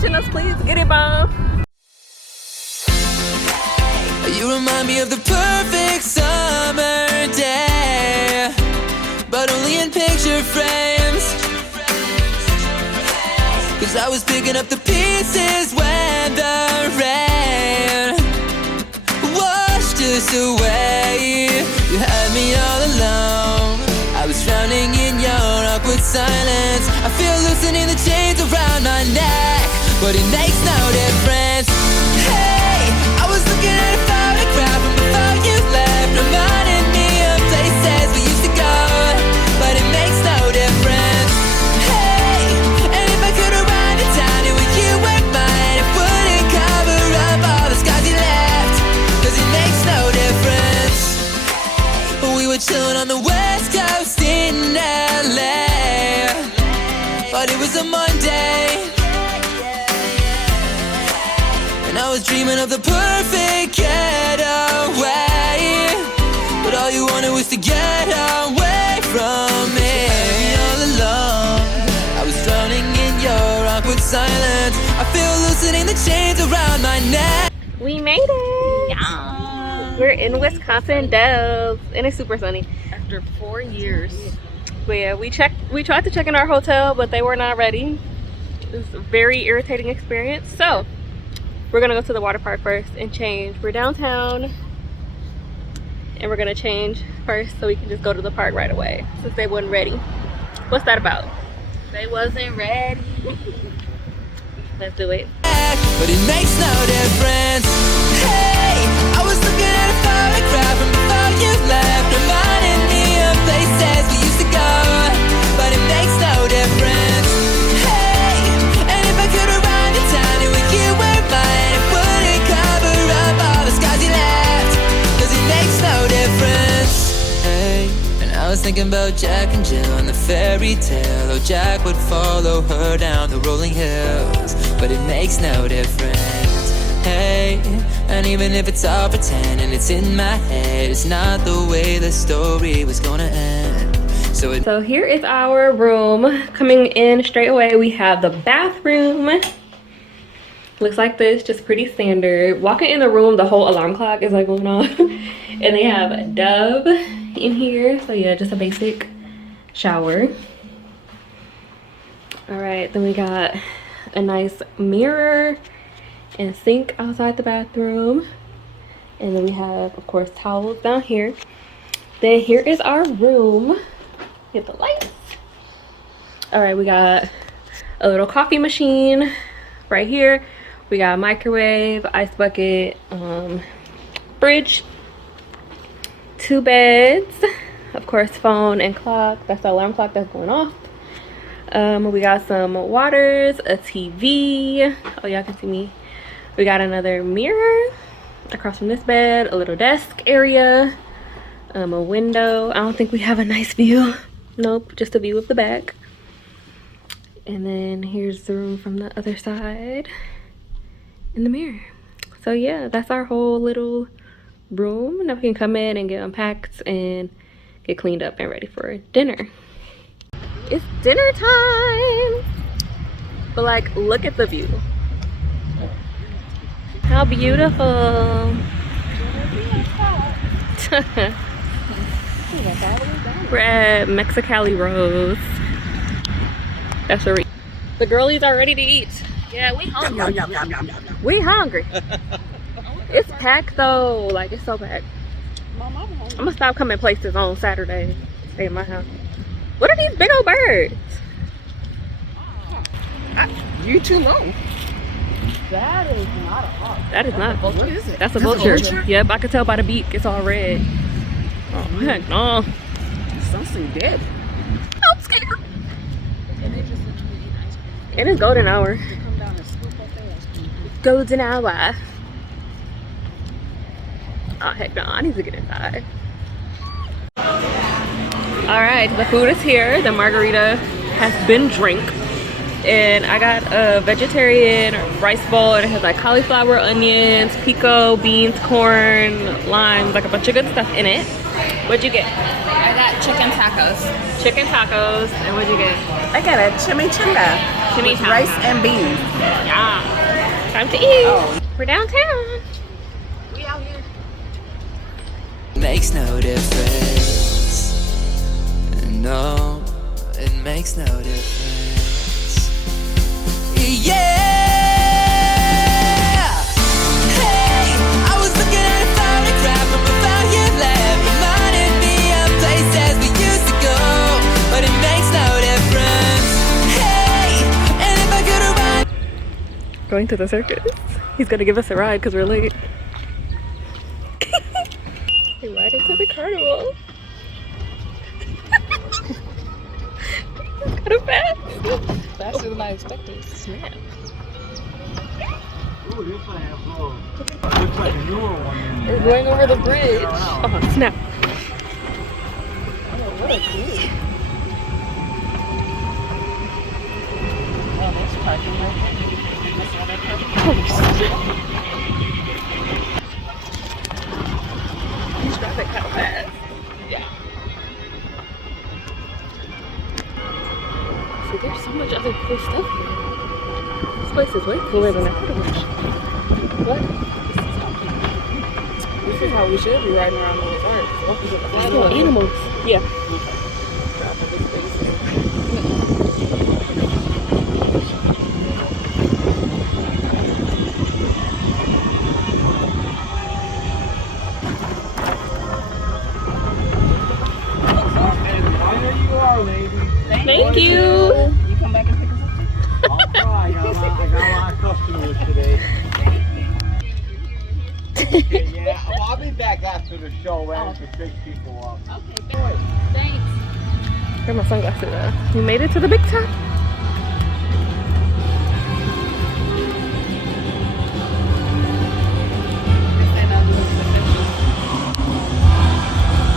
pushing us, please. Get it, Bob. You remind me of the perfect summer day, but only in picture frames. Cause I was picking up the pieces when the rain washed us away. You had me all alone, I was drowning in your awkward silence. I feel loosening the chains around my neck, but it makes no difference. Hey, I was looking at a photograph from before you left, reminding me of places we used to go, but it makes no difference. Hey, and if I could arrive in town and with you were mine, it wouldn't cover up all the scars you left, cause it makes no difference. We were chilling on the west coast in LA, but it was a Monday, and I was dreaming of the perfect getaway, but all you wanted was to get away from me. All alone, I was drowning in your awkward silence. I feel loosening the chains around my neck. We made it. Yeah. We're in Wisconsin Dells, and it's super sunny. After 4 years. But yeah, we tried to check in our hotel, but they were not ready. It was a very irritating experience. So we're gonna go to the water park first and change. We're downtown, and we're gonna change first so we can just go to the park right away since they wasn't ready. What's that about? They wasn't ready. Let's do it. But it makes no difference. Hey, I was looking at a photograph from before you left, reminding me of places we used to go, but it makes no difference. Hey, and if I could arrive in town and with you were mine, it wouldn't cover up all the scars you left, cause it makes no difference. Hey, and I was thinking about Jack and Jill and the fairy tale. Oh, Jack would follow her down the rolling hills, but it makes no difference. Hey, and even if it's all pretend and it's in my head, it's not the way the story was gonna end. So here is our room. Coming in straight away, we have the bathroom. Looks like this, just pretty standard. Walking in the room, the whole alarm clock is like going on. And they have a Dove in here. So yeah, just a basic shower. All right, then we got a nice mirror and sink outside the bathroom, and then we have, of course, towels down here. Then here is our room. Get the lights. All right, we got a little coffee machine right here. We got a microwave, ice bucket, fridge, 2 beds, of course, phone and clock. That's the alarm clock that's going off. We got some waters, a TV. Oh, y'all can see me. We got another mirror across from this bed, a little desk area, a window. I don't think we have a nice view. Nope, just a view of the back. And then here's the room from the other side in the mirror. So yeah, that's our whole little room. Now we can come in and get unpacked and get cleaned up and ready for dinner. It's dinner time. But like, look at the view. How beautiful. We're at Mexicali Rose. That's where the girlies are ready to eat. Yeah, we hungry. We hungry. It's packed though. Like, it's so packed. I'm gonna stop coming places on Saturday. Stay in my house. What are these big old birds? You too low. That is not a hawk. That is not. What is it? That's a vulture. Yep, I could tell by the beak. It's all red. Oh, heck no. Something dead. I'm scared. It is golden hour. Golden hour. Oh, heck no. I need to get inside. All right, the food is here. The margarita has been drank. And I got a vegetarian rice bowl, and it has like cauliflower, onions, pico, beans, corn, limes, like a bunch of good stuff in it. What'd you get? I got chicken tacos. Chicken tacos. And what'd you get? I got a chimichanga. Shimmy with time. rice and beans. Yeah. Time to eat. Oh. We're downtown. We out here. Makes no difference. No, it makes no difference. Yeah. Hey, I was looking at a photograph from before you left. Reminded me of places we used to go, but it makes no difference. Hey, and if I could arrive. Going to the circus. He's gonna give us a ride because we're late. We're riding to the carnival. Kind of fast. Faster than I expected. Snap. Ooh, this one has looks like a newer one. We're going over the bridge. Oh, snap. Oh, what a view. Oh, there's parking right there. That's why they're parking. He's driving kind of fast. Yeah. See, there's so much other cool stuff here. This place is way cooler than I thought it was. What? This is how we should be riding around those parks. There's no animals. Yeah. There you are, lady. Thank you. You come back and pick us up? I'll try. I got a lot of customers today. Yeah, well, I'll be back after the show and to pick people up. Okay, thanks. Where are my sunglasses at? We made it to the big top.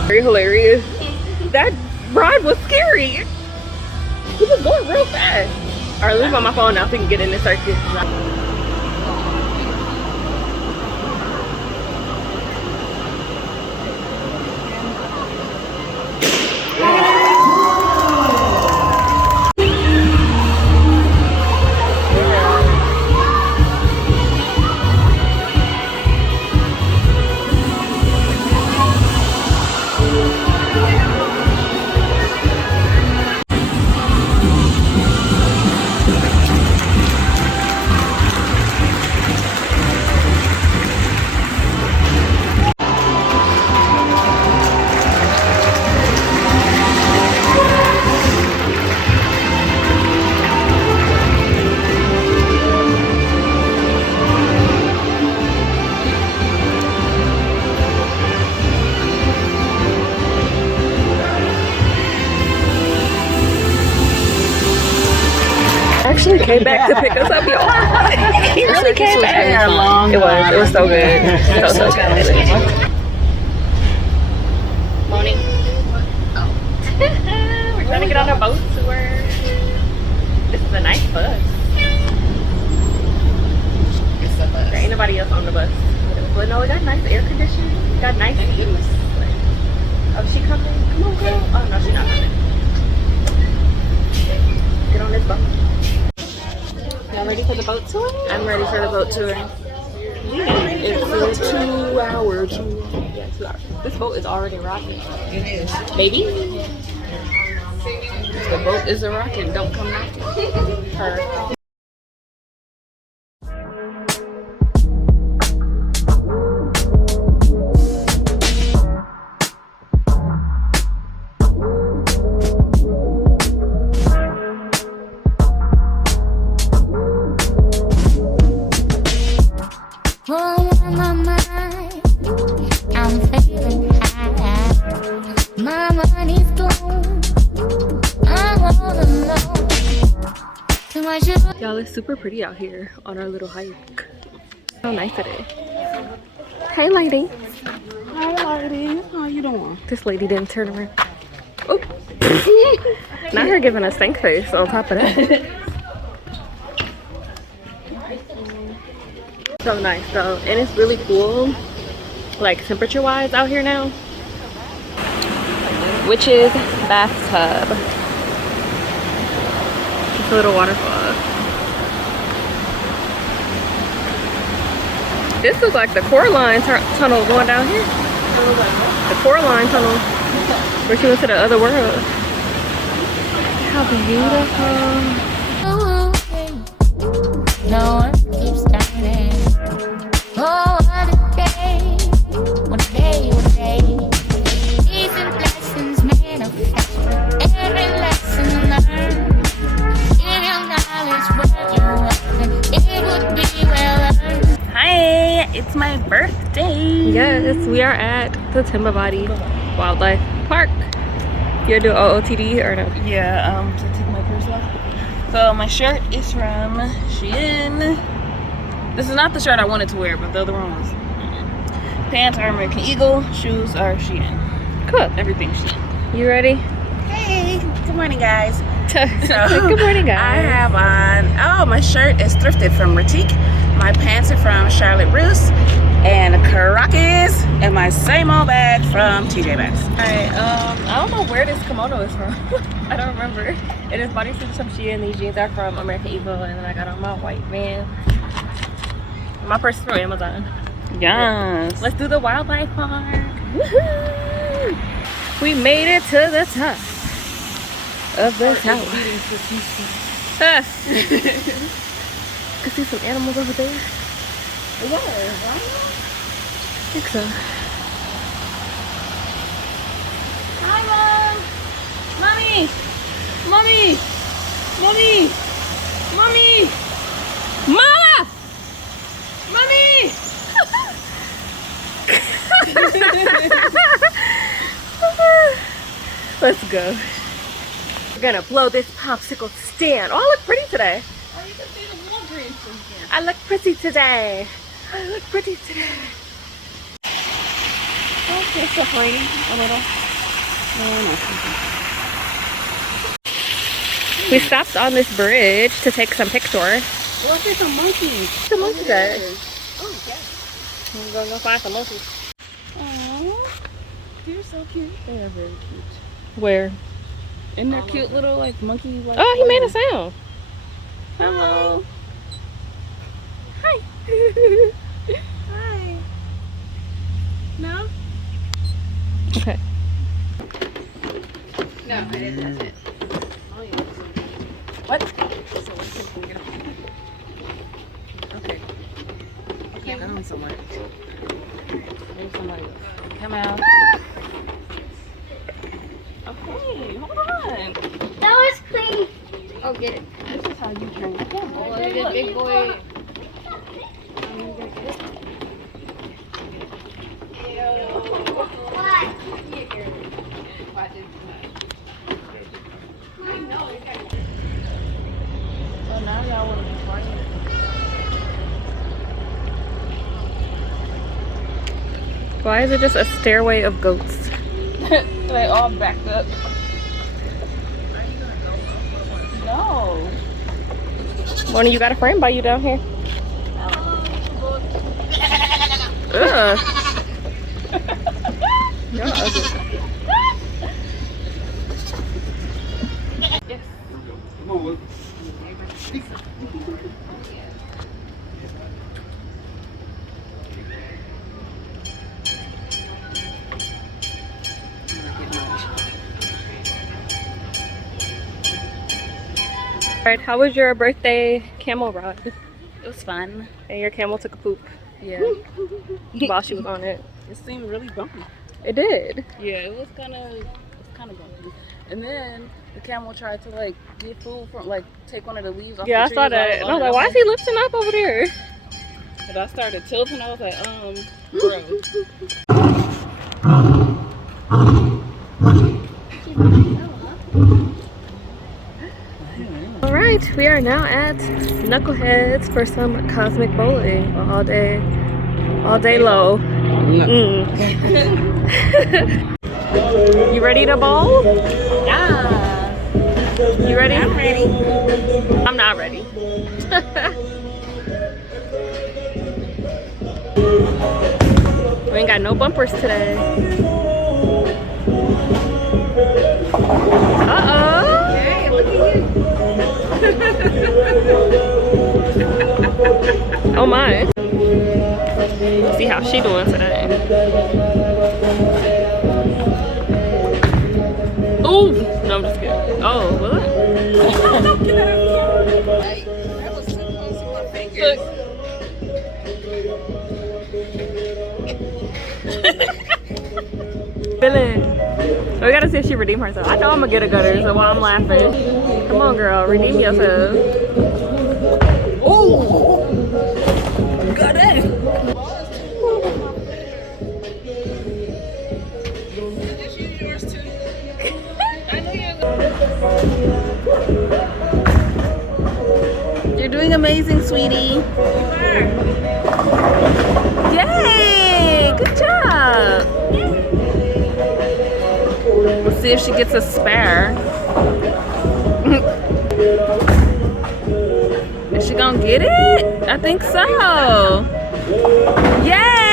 Very hilarious. That ride was scary. He was going real fast. Alright, leave on my phone now so we can get in the circuit. Actually came back to pick us up, y'all. He really came back. It was so good. So good. Moni. Oh. We're trying to get on a boat tour. This is a nice bus. There ain't nobody else on the bus. But no, it got nice air conditioning. It got nice views. Oh, she coming? Come on, girl. Oh, no, she's not coming. Get on this boat. Y'all ready for the boat tour? I'm ready for the boat tour. It's a 2 hour tour. Yeah, 2 hours. This boat is already rocking. It is. Baby? The boat is a rockin'. Don't come knocking. Her. Oh, my mind, I'm feeling high. My money's gone. I'm all alone. Too much. Y'all, it's super pretty out here on our little hike. How nice it is. Hey, lady. Hi, lady. How you doing? This lady didn't turn around. Oh. Not her giving us stank face on top of that. So nice though, and it's really cool, like temperature wise out here now. Witch's bathtub. It's a little waterfall. This is like the Coraline tunnel going down here. The Coraline tunnel. Where she went to the other world. How beautiful. No one keeps turning. Oh, what a day. What a day, what a day. Decent lessons manifest. Every lesson learned. If your knowledge were your weapon, it would be well earned. Hi, it's my birthday. Yes, we are at the Timbabody Wildlife Park. You're doing OOTD or no? Yeah, to take my purse off. So my shirt is from Shein. This is not the shirt I wanted to wear, but the other one was. Pants are American Eagle. Shoes are Shein. Cool. Everything's Shein. You ready? Hey, good morning, guys. Good morning, guys. I have on. Oh, my shirt is thrifted from Ratique. My pants are from Charlotte Russe and Caracas, and my same old bag from TJ Maxx. Alright, I don't know where this kimono is from. I don't remember. It is bodysuit from Shein, and these jeans are from American Eagle, and then I got on my white van. My purse is from Amazon. Yes. Let's do the wildlife park. Woohoo! We made it to the top of the tower. Could see some animals over there. I think so. Hi, Mom. Mommy. Mommy. Mommy. Mommy. Mama! Mommy. Let's go. We're gonna blow this popsicle stand. Oh, I look pretty today. Oh, you can see the Walgreens from here. I look pretty today. I look pretty today. Oh, it's so raining a little. We stopped on this bridge to take some pictures. Look at the monkeys. Some monkeys there. Oh, yeah. I'm gonna go find some monkeys. Aww. They're so cute. They are very cute. Where? And they're cute little like monkey. Like, Oh, he made a sound. hello. Hi. Hi. No? Okay. No, I didn't touch it. What? So let's see if we can get a Okay. Okay, I'm going somewhere. There's somebody else. Come out. Okay, hold on. That was clean. Oh, get it. This is how you turn the camera. Oh, look at big boy. Oh, now y'all want to be quiet. Why is it just a stairway of goats? They all backed up. No. Moni, you got a friend by you down here? Ugh. Y'all ugly. Come on, Will. Alright, how was your birthday camel ride? It was fun. And your camel took a poop Yeah. while she was on it. It seemed really bumpy. It did. Yeah, it was kind of bumpy. And then the camel tried to like get food from like take one of the leaves off Yeah, I the saw trees that. And I was all like, why is he lifting up over there? And I started tilting. I was like, bro. Alright, we are now at Knuckleheads for some cosmic bowling all day low. You ready to bowl? Yeah. You ready? I'm ready. I'm not ready. We ain't got no bumpers today. Uh-oh. Hey, look at you. Oh my. Let's see how she doing today. Ooh, no, I'm just kidding. Oh, what? That was too close to my fingers. Feeling. We gotta see if she redeem herself. I know I'm gonna get a gutter, so while I'm laughing. Come on, girl, redeem yourself. Oh, got it. Just use yours too. I know you're doing amazing, sweetie. Yay! Good job. Let's see if she gets a spare. Is she gonna get it? I think so. Yay!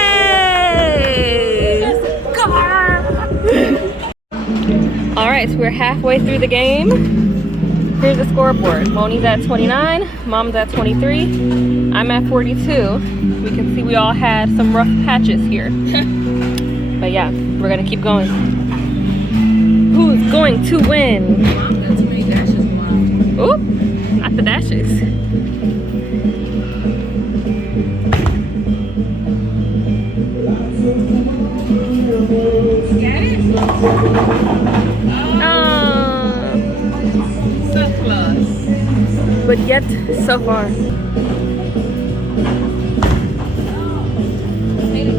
All right, so we're halfway through the game. Here's the scoreboard. Moni's at 29, Mom's at 23, I'm at 42. We can see we all had some rough patches here. But yeah, we're gonna keep going. Who's going to win? Oop, not the dashes. So close. But yet, so far. Maybe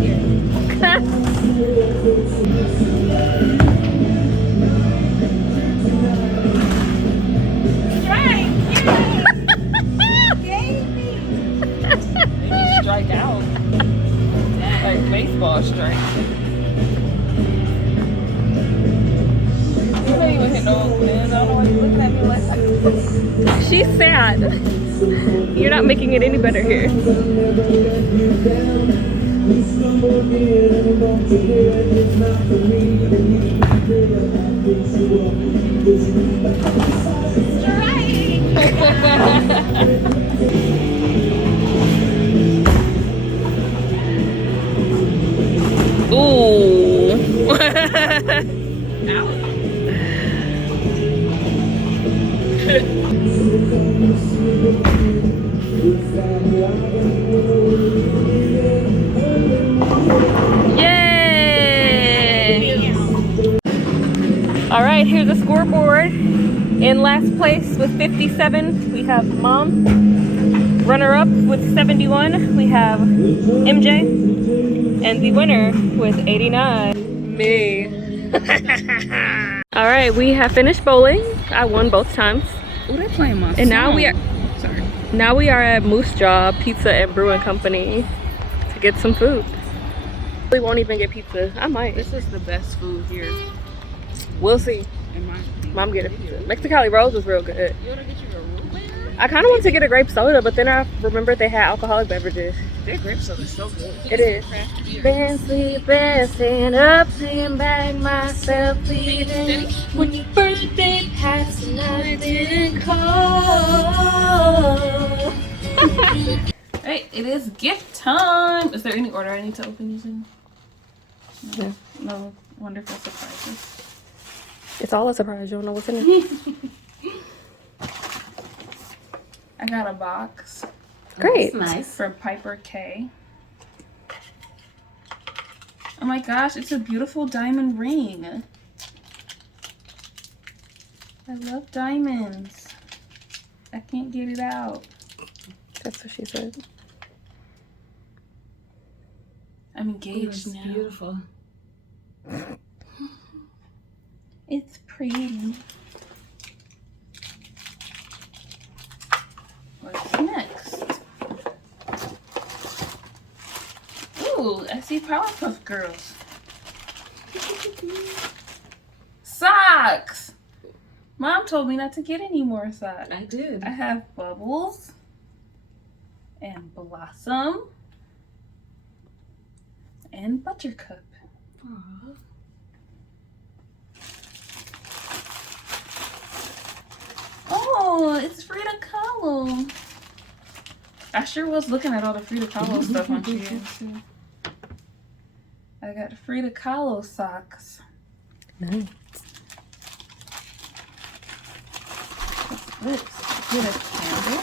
strike out. Like baseball strike. You ain't even hit no man. I don't know why you looking at me like that. She's sad. You're not making it any better here. Ooh. Yay! All right, here's the scoreboard. In last place with 57, we have Mom. Runner up with 71, we have MJ. And the winner with 89, me. All right, we have finished bowling. I won both times. Ooh, they're playing my And now we are Sorry. now we are at Moosejaw Pizza and Brewing Company to get some food. We won't even get pizza. I might. This is the best food here. We'll see. In my Mom get a pizza. Mexicali rolls was real good. You wanna get you a root beer? I kind of wanted to get a grape soda, but then I remembered they had alcoholic beverages. Their grape soda is so good. It is. Been sleeping, staying up, playing back myself, leaving. When your birthday passed and I didn't call. Hey, it is gift time. Is there any order I need to open these in? No. No wonderful surprises. It's all a surprise. You don't know what's in it. I got a box Great. Nice. from Piper K. Oh my gosh, it's a beautiful diamond ring. I love diamonds. I can't get it out. That's what she said. I'm engaged It's now. beautiful. It's pretty. What's next? Ooh, I see Powerpuff Girls. Socks! Mom told me not to get any more socks. I did. I have Bubbles and Blossom and Buttercup. Aw. Oh, it's Frida Kahlo. I sure was looking at all the Frida Kahlo stuff on Shein too. I got Frida Kahlo socks. Nice. What's this? Is it a candle?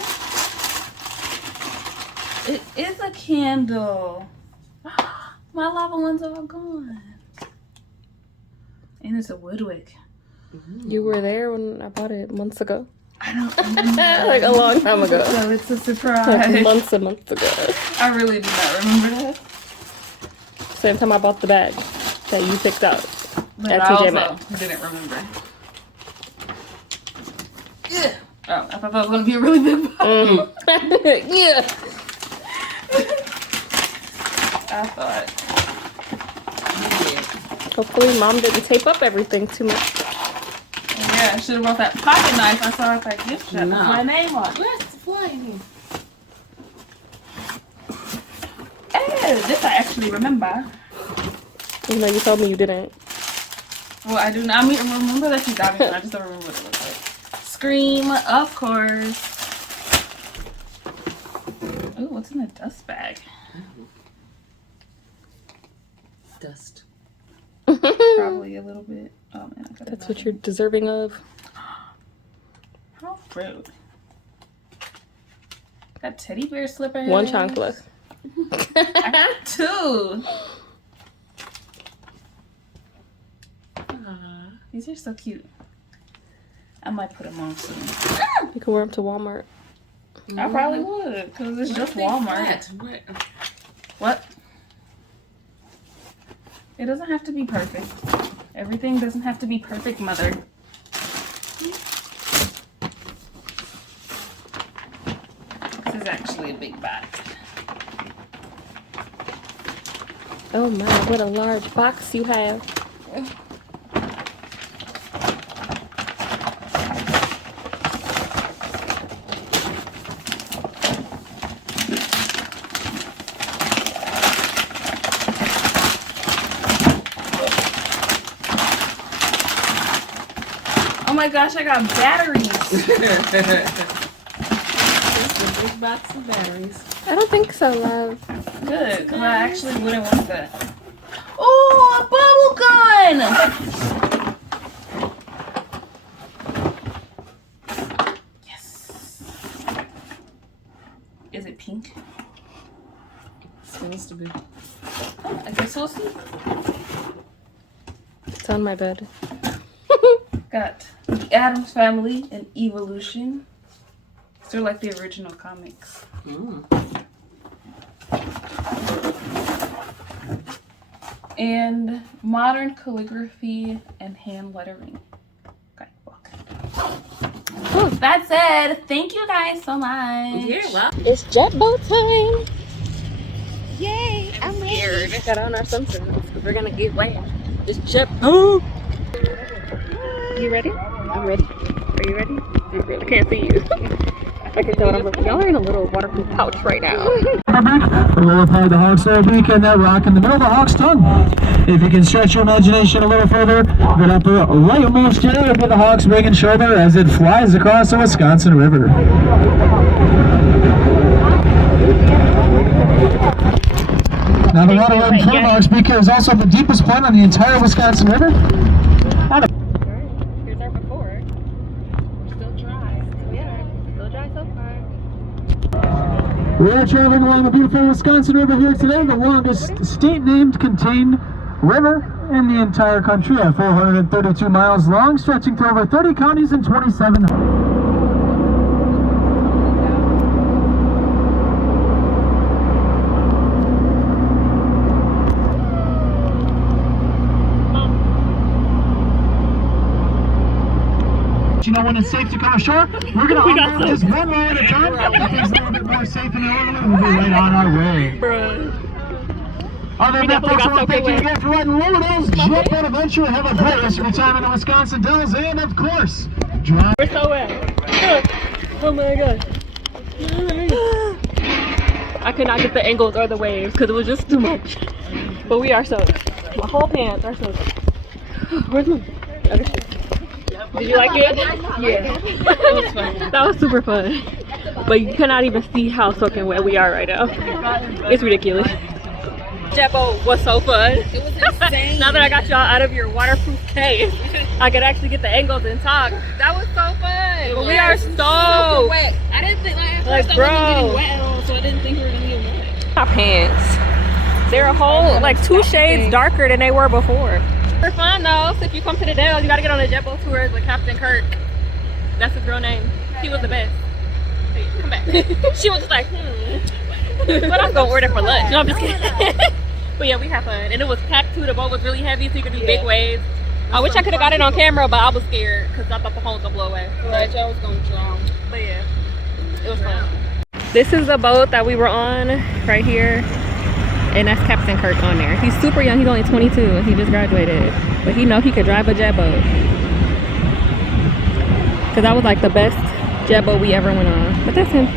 It is a candle. My lava one's all gone. And it's a wood wick. You were there when I bought it months ago. I don't remember. Like a long time ago. So it's a Like surprise. months and months ago. I really do not remember that. Same time I bought the bag that you picked out But at I TJ also Maxx. didn't remember. Yeah. Oh, I thought that was going to be a really big box. Yeah. I thought. Hopefully mom didn't tape up everything too much. Yeah, I should have brought that pocket knife I saw at that gift shop with my name on it. Where's the flying? Oh, this I actually remember. Even though you told me you didn't. Well, I do not. I mean, I remember that you got it, but I just don't remember what it looked like. Scream, of course. Ooh, what's in the dust bag? Dust. Probably a little bit. Oh man, I got That's what you're deserving of. How rude. Got teddy bear slippers. One chancla. I got two. These are so cute. I might put them on soon. You can wear them to Walmart. I probably would, because it's just Walmart. What? It doesn't have to be perfect. Everything doesn't have to be perfect, mother. This is actually a big box. Oh my, what a large box you have. Oh my gosh, I got batteries. This is a big box of batteries. I don't think so, love. Good, because I actually wouldn't want that. Oh, a bubble gun! Yes. Is it pink? Supposed to be. Oh, I guess we'll see. It's on my bed. Got the Addams Family and Evolution. They're like the original comics. And Modern Calligraphy and Hand Lettering guidebook. That said, thank you guys so much. Yeah, well. It's jet boat time. Yay, I'm ready. Got on our sunscreen. We're gonna get wet. It's jet boat. You ready? I'm ready. Are you ready? I can't see you. I can tell what I'm looking. Y'all are in a little waterproof pouch right now. The lower part of the hawk's tail beak and that rock in the middle of the hawk's tongue. If you can stretch your imagination a little further, the upper rightmost area will be the hawk's wing and shoulder as it flies across the Wisconsin River. Now the water right in front of the hawk's beak is also the deepest point on the entire Wisconsin River. Here's our before. We're still dry. Yeah, still dry so far. We're traveling along the beautiful Wisconsin River here today, the longest state-named contained river in the entire country at 432 miles long, stretching through over 30 counties and 27. You know when it's safe to come ashore? We're going to unload this one load at a time. That thing's a little bit more safe in the order. We'll be right on our way. Bruh. Other than that, folks, I want to thank you again for riding Lowe's Jet Boat Adventure. Have a great rest of your time in the Wisconsin Dells. And, of course, drive. We're so wet. Oh my god. I could not get the angles or the waves because it was just too much. But we are soaked. My whole pants are soaked. Where's my other shit? Did you like it? Yeah. It was fun. That was super fun. But you cannot even see how soaking wet we are right now. It's ridiculous. Jabbo was so fun. It was insane. Now that I got y'all out of your waterproof case, I could actually get the angles and talk. That was so fun. But we are so wet. I didn't think at like, first bro. I wasn't getting wet at all, so I didn't think we were gonna get wet. My pants. They're a whole like 2 shades darker than they were before. For fun though, so if you come to the Dells, you gotta get on the Jabbo tours with Captain Kirk. That's his real name. He was the best. Hey, come back. She was just like, but I'm gonna order for lunch. No, I'm just kidding. But yeah, we had fun, and it was packed too. The boat was really heavy, so you could do big waves. I wish I could have got it on camera, but I was scared because I thought the phone was gonna blow away. Right, y'all was gonna drown. But yeah, it was fun. This is the boat that we were on right here, and that's Captain Kirk on there. He's super young. He's only 22. He just graduated, but he know he could drive a jet boat. Cause that was like the best jet boat we ever went on. But that's him.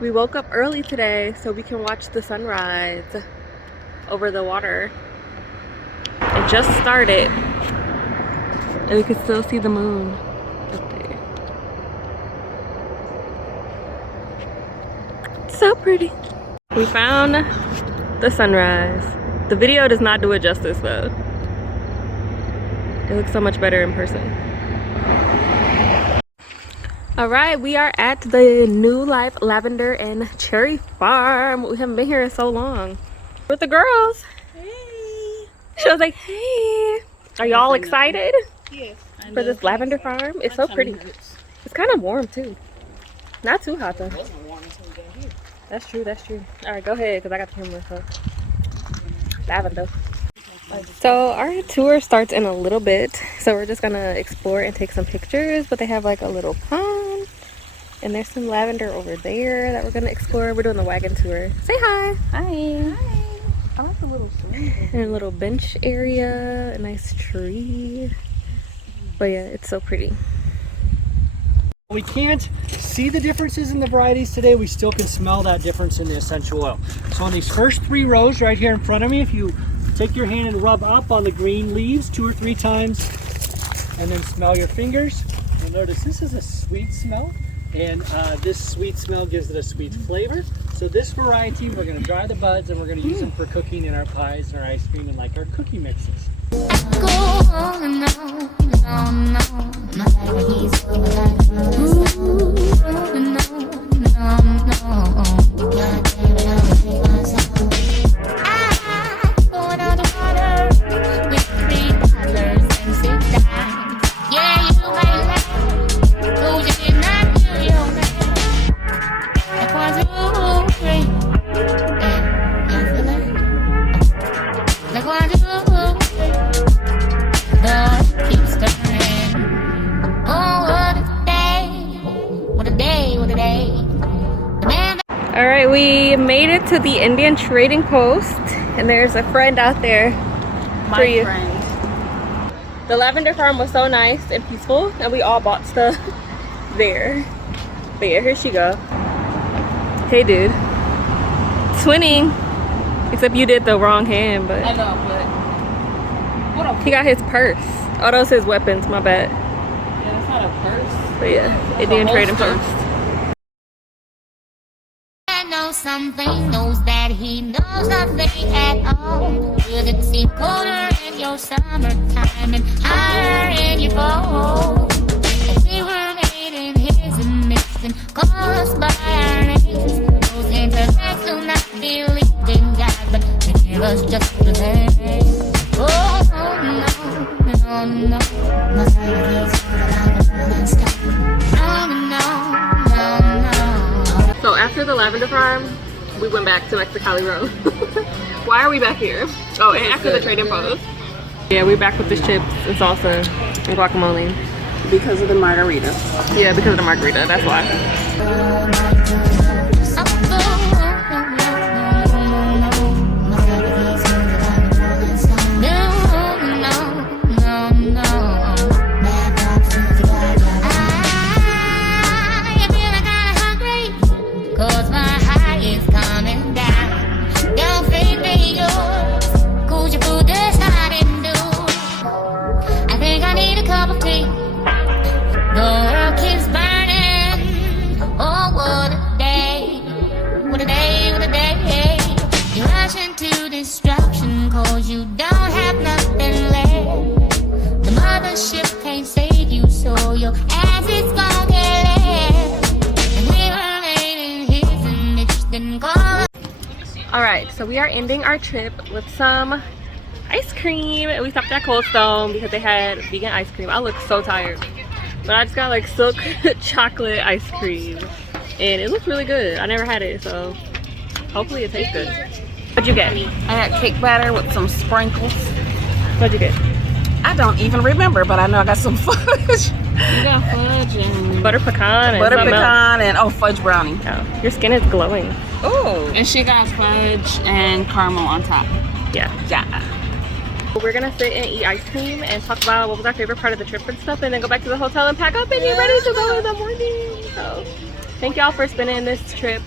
We woke up early today so we can watch the sunrise over the water. It just started and we can still see the moon up there. So pretty. We found the sunrise. The video does not do it justice though. It looks so much better in person. All right, we are at the New Life Lavender and Cherry Farm. We haven't been here in so long. With the girls. Hey. She was like, hey. Are y'all excited? Yes. For this lavender farm? It's so pretty. It's kind of warm too. Not too hot though. It wasn't warm until we got here. That's true, that's true. All right, go ahead, because I got the camera. So. Lavender. So our tour starts in a little bit. So we're just gonna explore and take some pictures, but they have like a little pond. And there's some lavender over there that we're gonna explore. We're doing the wagon tour. Say hi. Hi. Hi. I like the little swing. And a little bench area, a nice tree. But yeah, it's so pretty. We can't see the differences in the varieties today. We still can smell that difference in the essential oil. So on these first 3 rows right here in front of me, if you take your hand and rub up on the green leaves 2 or 3 times and then smell your fingers, you'll notice this is a sweet smell, and this sweet smell gives it a sweet flavor. So this variety, we're going to dry the buds and we're going to use them for cooking in our pies and our ice cream and like our cookie mixes. All right, we made it to the Indian trading post, and there's a friend out there for you. Friend. The lavender farm was so nice and peaceful, and we all bought stuff there. But yeah, here she go. Hey, dude. Twinning, except you did the wrong hand, but I know, but what a he got his purse. Oh, those his weapons. My bad. yeah, that's not a purse. But yeah, Indian trading post. Something knows that he knows nothing at all. Will it seem colder in your summertime and higher in your fall? We were made in his image and call us by our names. Those intellects do not believe in God, but they give us just the same. Oh no, no, no, my he's So after the lavender farm, we went back to Mexicali Road. Why are we back here? Oh, and after the trading post. Yeah, we're back with the chips and salsa and guacamole. Because of the margarita. Yeah, because of the margarita, that's why. destruction, cause you don't have nothing left. The mothership can't save you, so your ass is gonna get left. And we remain in his image, then call. All right, so we are ending our trip with some ice cream. We stopped at Cold Stone because they had vegan ice cream. I look so tired, but I just got like silk chocolate ice cream, and it looks really good. I never had it, so hopefully it tastes good. What'd you get? I got cake batter with some sprinkles. What'd you get? I don't even remember, but I know I got some fudge. You got fudge and Butter pecan and butter something else. pecan and fudge brownie. Oh, your skin is glowing. Oh. And she got fudge and caramel on top. Yeah. Yeah. We're gonna sit and eat ice cream and talk about what was our favorite part of the trip and stuff, and then go back to the hotel and pack up and get ready to go in the morning. So thank y'all for spending this trip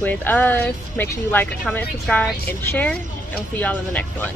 with us. Make sure you like, comment, subscribe, and share, and we'll see y'all in the next one.